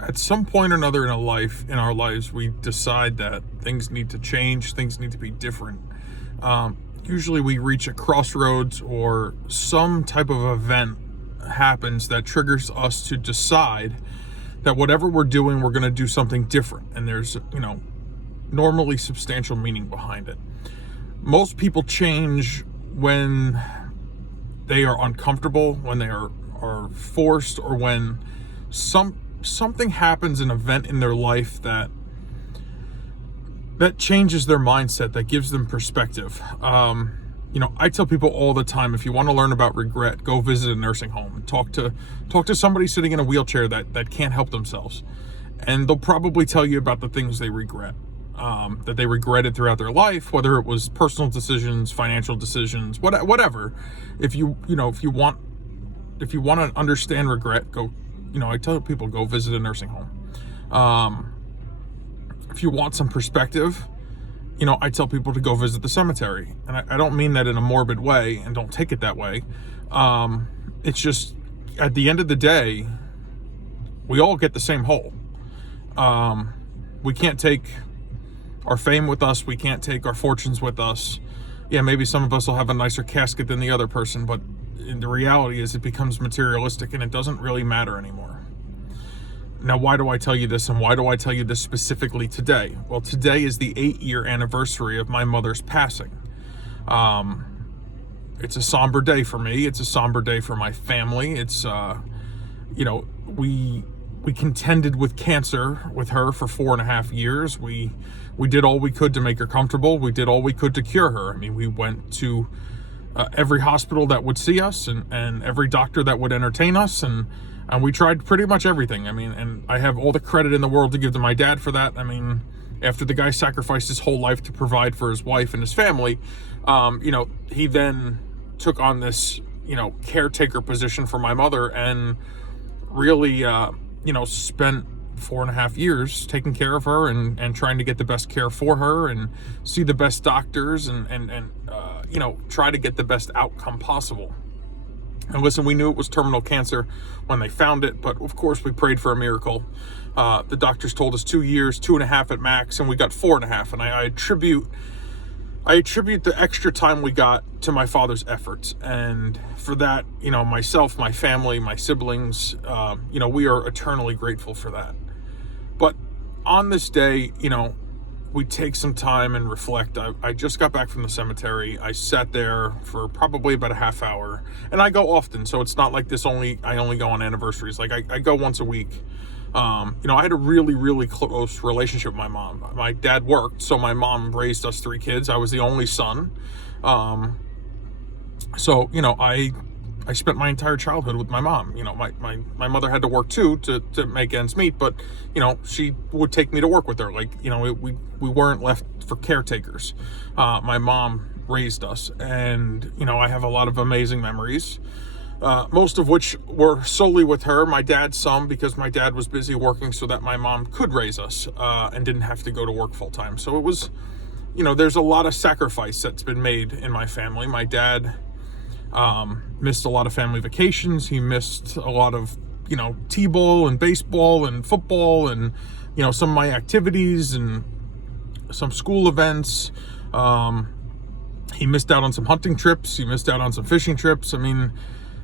at some point or another in our lives, we decide that things need to change, things need to be different. Usually we reach a crossroads or some type of event happens that triggers us to decide that whatever we're doing, we're going to do something different. And there's, normally substantial meaning behind it. Most people change when they are uncomfortable, when they are forced, or when something happens, an event in their life that changes their mindset, that gives them perspective. I tell people all the time, if you want to learn about regret, go visit a nursing home and talk to somebody sitting in a wheelchair that can't help themselves, and they'll probably tell you about the things they regret, that they regretted throughout their life, whether it was personal decisions, financial decisions, whatever. If you want to understand regret, go. I tell people, go visit a nursing home. If you want some perspective, I tell people to go visit the cemetery. And I don't mean that in a morbid way, and don't take it that way. It's just, at the end of the day, we all get the same hole. We can't take our fame with us. We can't take our fortunes with us. Yeah, maybe some of us will have a nicer casket than the other person, but the reality is it becomes materialistic and it doesn't really matter anymore. Now, why do I tell you this, and why do I tell you this specifically today? Well, today is the 8-year anniversary of my mother's passing. It's a somber day for me. It's a somber day for my family. It's, we contended with cancer with her for 4.5 years. We did all we could to make her comfortable. We did all we could to cure her. I mean, we went to every hospital that would see us, and every doctor that would entertain us, and we tried pretty much everything. I mean, and I have all the credit in the world to give to my dad for that. I mean, after the guy sacrificed his whole life to provide for his wife and his family, he then took on this, caretaker position for my mother, and really, spent 4.5 years taking care of her and trying to get the best care for her and see the best doctors and try to get the best outcome possible. And listen, we knew it was terminal cancer when they found it, but of course we prayed for a miracle. The doctors told us 2 years, 2.5 at max, and we got 4.5. And I attribute the extra time we got to my father's efforts. And for that, myself, my family, my siblings, we are eternally grateful for that. But on this day, we take some time and reflect. I just got back from the cemetery. I sat there for probably about a half hour, and I go often, so it's not like I only go on anniversaries. Like I go once a week. I had a really, really close relationship with my mom. My dad worked, so my mom raised us 3 kids. I was the only son. I spent my entire childhood with my mom. My mother had to work too to make ends meet, but she would take me to work with her. We weren't left for caretakers. My mom raised us, and I have a lot of amazing memories, most of which were solely with her. My dad some, because my dad was busy working so that my mom could raise us and didn't have to go to work full time. So it was, there's a lot of sacrifice that's been made in my family. My dad missed a lot of family vacations. He missed a lot of, t-ball and baseball and football and, some of my activities and some school events. He missed out on some hunting trips. He missed out on some fishing trips. I mean,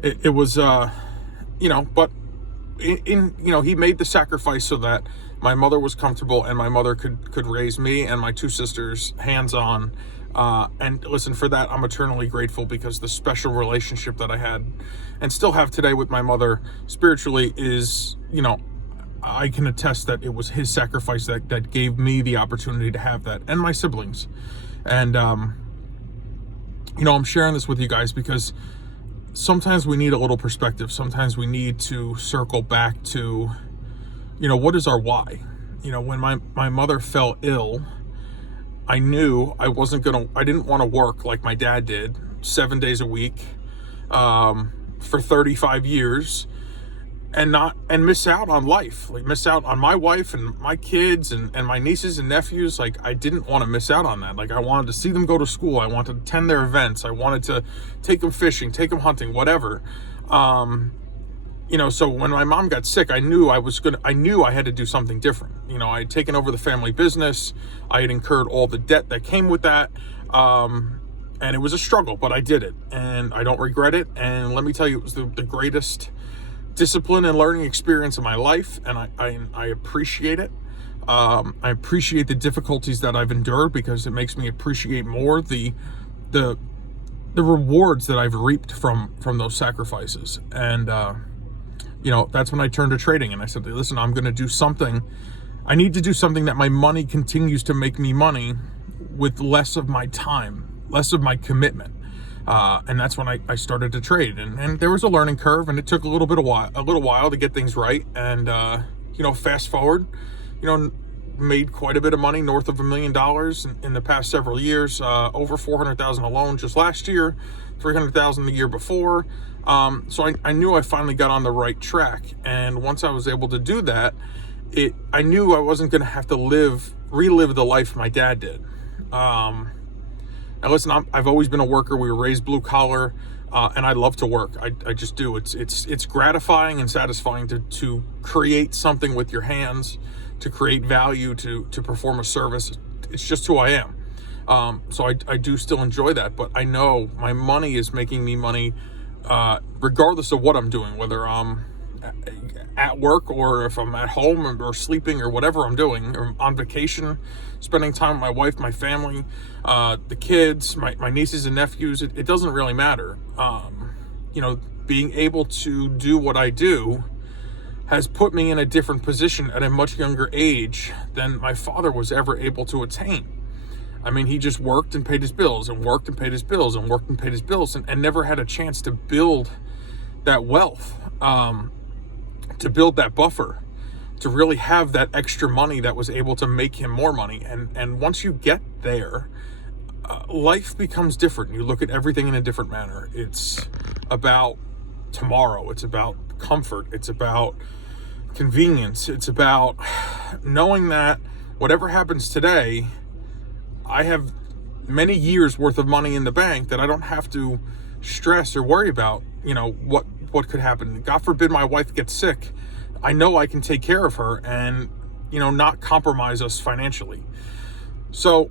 it was, but he made the sacrifice so that my mother was comfortable and my mother could raise me and my 2 sisters hands-on. And listen, for that, I'm eternally grateful, because the special relationship that I had and still have today with my mother spiritually is, I can attest that it was his sacrifice that gave me the opportunity to have that, and my siblings. And, I'm sharing this with you guys because sometimes we need a little perspective. Sometimes we need to circle back to, what is our why? When my mother fell ill, I knew I didn't want to work like my dad did 7 days a week, for 35 years and miss out on life, miss out on my wife and my kids and my nieces and nephews. I didn't want to miss out on that. I wanted to see them go to school. I wanted to attend their events. I wanted to take them fishing, take them hunting, whatever. So when my mom got sick, I knew I had to do something different. I had taken over the family business. I had incurred all the debt that came with that. And it was a struggle, but I did it, and I don't regret it. And let me tell you, it was the greatest discipline and learning experience of my life, and I appreciate it. I appreciate the difficulties that I've endured, because it makes me appreciate more the rewards that I've reaped from those sacrifices. And that's when I turned to trading, and I said, listen, I'm going to do something. I need to do something that my money continues to make me money with less of my time, less of my commitment. And that's when I started to trade, and there was a learning curve, and it took a little while to get things right. And fast forward, made quite a bit of money, north of $1 million in the past several years, over 400,000 alone just last year, 300,000 the year before. So I knew I finally got on the right track. And once I was able to do that, I knew I wasn't going to have to relive the life my dad did. Now listen, I've always been a worker. We were raised blue collar, and I love to work. I just do. It's gratifying and satisfying to create something with your hands, to create value, to perform a service. It's just who I am. So I do still enjoy that, but I know my money is making me money, regardless of what I'm doing, whether I'm at work or if I'm at home or sleeping or whatever I'm doing, or on vacation, spending time with my wife, my family, the kids, my nieces and nephews. It doesn't really matter. Being able to do what I do has put me in a different position at a much younger age than my father was ever able to attain. I mean, he just worked and paid his bills, and worked and paid his bills, and worked and paid his bills, and never had a chance to build that wealth, to build that buffer, to really have that extra money that was able to make him more money. And once you get there, life becomes different. You look at everything in a different manner. It's about tomorrow. It's about comfort. It's about convenience. It's about knowing that whatever happens today, I have many years worth of money in the bank that I don't have to stress or worry about, what could happen. God forbid my wife gets sick. I know I can take care of her and, not compromise us financially. So,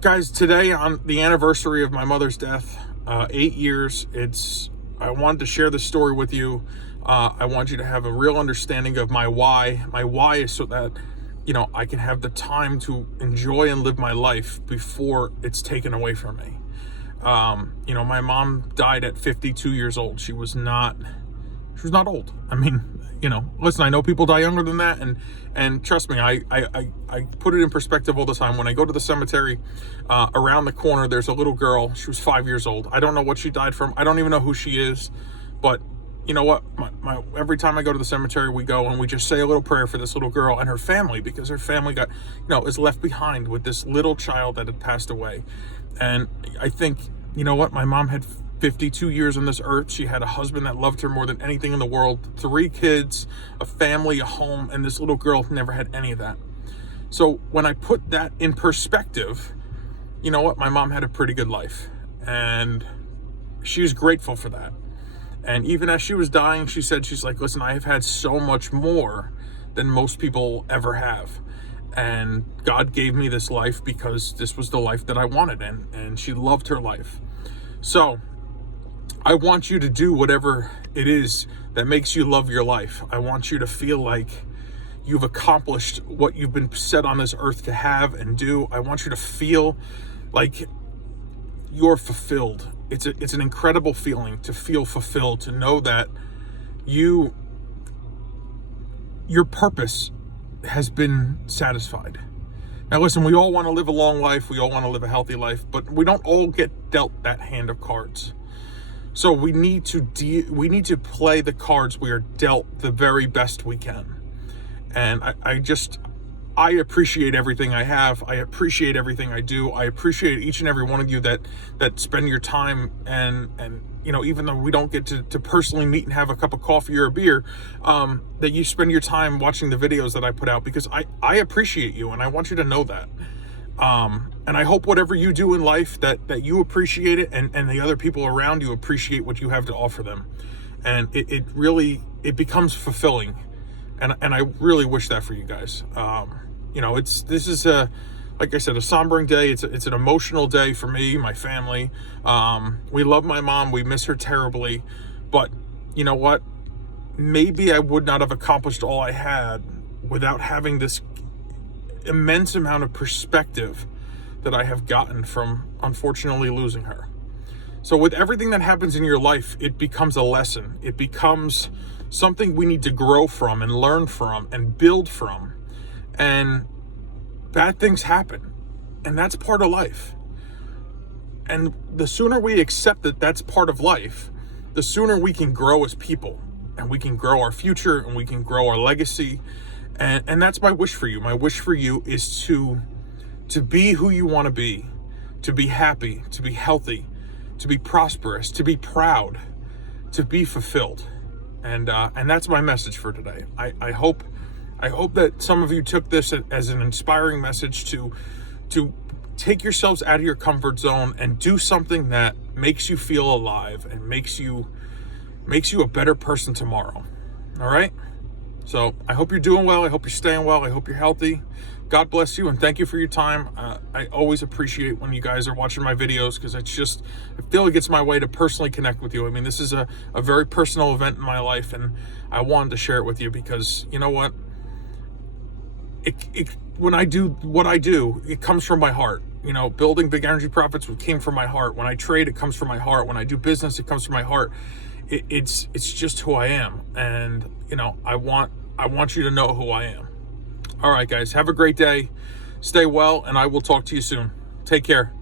guys, today on the anniversary of my mother's death, 8 years, I wanted to share this story with you. I want you to have a real understanding of my why. My why is so that, I can have the time to enjoy and live my life before it's taken away from me. My mom died at 52 years old. She was not old. I mean, listen, I know people die younger than that, and trust me, I put it in perspective all the time. When I go to the cemetery, around the corner, there's a little girl. She was 5 years old. I don't know what she died from. I don't even know who she is, but you know what? Every time I go to the cemetery, we go and we just say a little prayer for this little girl and her family, because her family is left behind with this little child that had passed away. And I think, my mom had 52 years on this earth. She had a husband that loved her more than anything in the world, 3 kids, a family, a home, and this little girl never had any of that. So when I put that in perspective, my mom had a pretty good life, and she was grateful for that. And even as she was dying, she's like, listen, I have had so much more than most people ever have. And God gave me this life because this was the life that I wanted. And she loved her life. So I want you to do whatever it is that makes you love your life. I want you to feel like you've accomplished what you've been set on this earth to have and do. I want you to feel like you're fulfilled. It's an incredible feeling to feel fulfilled, to know that your purpose has been satisfied. Now listen, we all want to live a long life, we all want to live a healthy life, but we don't all get dealt that hand of cards. So we need to play the cards we are dealt the very best we can. And I appreciate everything I have. I appreciate everything I do. I appreciate each and every one of you that spend your time and even though we don't get to personally meet and have a cup of coffee or a beer, that you spend your time watching the videos that I put out, because I appreciate you, and I want you to know that. And I hope whatever you do in life that you appreciate it, and the other people around you appreciate what you have to offer them. and it really, it becomes fulfilling. And I really wish that for you guys. This is like I said, a sombering day. It's an emotional day for me, my family. We love my mom. We miss her terribly. But you know what? Maybe I would not have accomplished all I had without having this immense amount of perspective that I have gotten from unfortunately losing her. So with everything that happens in your life, it becomes a lesson. It becomes something we need to grow from and learn from and build from. And bad things happen, and that's part of life. And the sooner we accept that that's part of life, the sooner we can grow as people, and we can grow our future, and we can grow our legacy. And that's my wish for you. My wish for you is to be who you want to be happy, to be healthy, to be prosperous, to be proud, to be fulfilled. And that's my message for today. I hope that some of you took this as an inspiring message to take yourselves out of your comfort zone and do something that makes you feel alive and makes you a better person tomorrow. All right? So I hope you're doing well. I hope you're staying well. I hope you're healthy. God bless you, and thank you for your time. I always appreciate when you guys are watching my videos, because I feel like it's my way to personally connect with you. I mean, this is a very personal event in my life, and I wanted to share it with you because, you know what? When I do what I do, it comes from my heart. You know, building Big Energy Profits came from my heart. When I trade, it comes from my heart. When I do business, it comes from my heart. It's just who I am, and you know, I want you to know who I am. All right, guys, have a great day. Stay well, and I will talk to you soon. Take care.